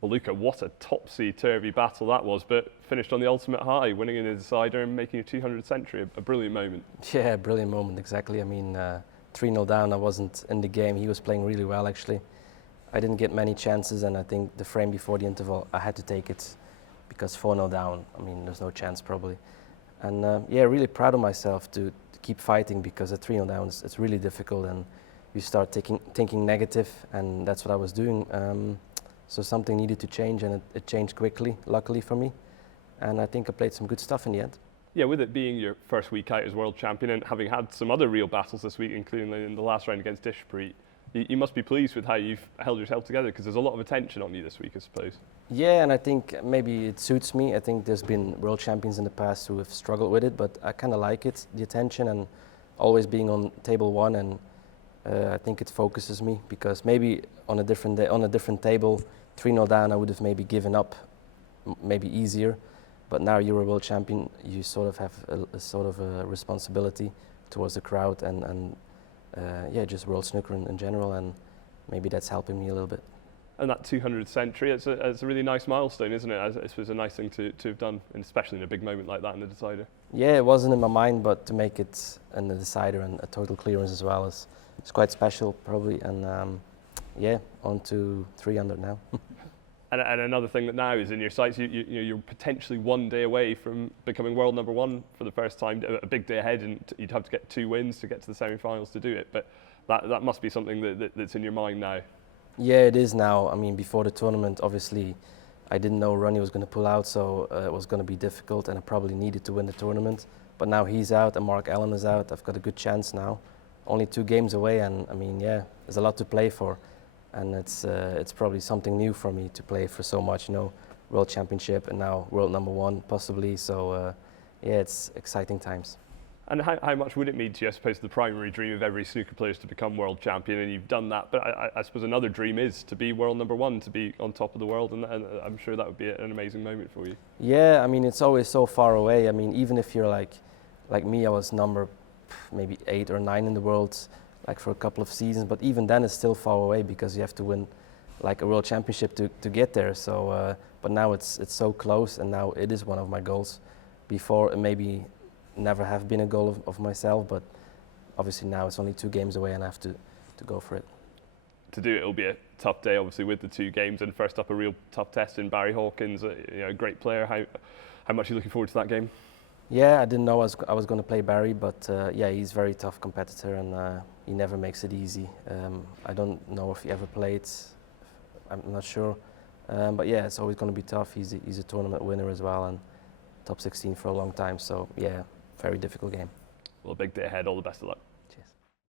Well, Luca, what a topsy-turvy battle that was, but finished on the ultimate high, winning in a decider and making a 200th century, a brilliant moment. Yeah, brilliant moment, exactly. I mean, 3-0 down, I wasn't in the game. He was playing really well, actually. I didn't get many chances, and I think the frame before the interval, I had to take it because 4-0 down, I mean, there's no chance probably. And yeah, really proud of myself to keep fighting, because at 3-0 down, it's really difficult, and you start thinking negative, and that's what I was doing. So something needed to change, and it changed quickly, luckily for me. And I think I played some good stuff in the end. Yeah, with it being your first week out as world champion and having had some other real battles this week, including in the last round against Dishpreet, you must be pleased with how you've held yourself together, because there's a lot of attention on you this week, I suppose. Yeah, and I think maybe it suits me. I think there's been world champions in the past who have struggled with it, but I kind of like it, the attention, and always being on table one. And I think it focuses me, because maybe on a different day, on a different table, 3-0 down, I would have maybe given up, maybe easier. But now you're a world champion, you sort of have a sort of a responsibility towards the crowd and yeah, just world snooker in general, and maybe that's helping me a little bit. And that 200th century, it's a really nice milestone, isn't it? It was a nice thing to have done, and especially in a big moment like that in the decider. Yeah, it wasn't in my mind, but to make it in the decider and a total clearance as well is quite special, probably. And yeah, on to 300 now. And another thing that now is in your sights, you're potentially one day away from becoming world #1 for the first time. A big day ahead, and you'd have to get 2 wins to get to the semi-finals to do it. But that must be something that's in your mind now. Yeah, it is now. I mean, before the tournament, obviously, I didn't know Ronnie was going to pull out, so it was going to be difficult, and I probably needed to win the tournament. But now he's out, and Mark Allen is out. I've got a good chance now. Only 2 games away, and I mean, yeah, there's a lot to play for. And it's probably something new for me to play for so much, you know, World Championship and now World #1 possibly. So yeah, it's exciting times. And how much would it mean to you? I suppose the primary dream of every snooker player is to become world champion, and you've done that. But I suppose another dream is to be world #1, to be on top of the world, and I'm sure that would be an amazing moment for you. Yeah, I mean, it's always so far away. I mean, even if you're like me, I was number maybe 8 or 9 in the world, like for a couple of seasons, but even then it's still far away, because you have to win like a world championship to get there. So, but now it's so close, and now it is one of my goals. Before, it maybe never have been a goal of myself, but obviously now it's only 2 games away, and I have to go for it. To do it, it'll be a tough day, obviously, with the 2 games, and first up a real tough test in Barry Hawkins, a great player. How much are you looking forward to that game? Yeah, I didn't know I was going to play Barry, but yeah, he's a very tough competitor, and he never makes it easy. I don't know if he ever played, I'm not sure. But yeah, it's always going to be tough. He's a tournament winner as well, and top 16 for a long time. So yeah, very difficult game. Well, a big day ahead. All the best of luck.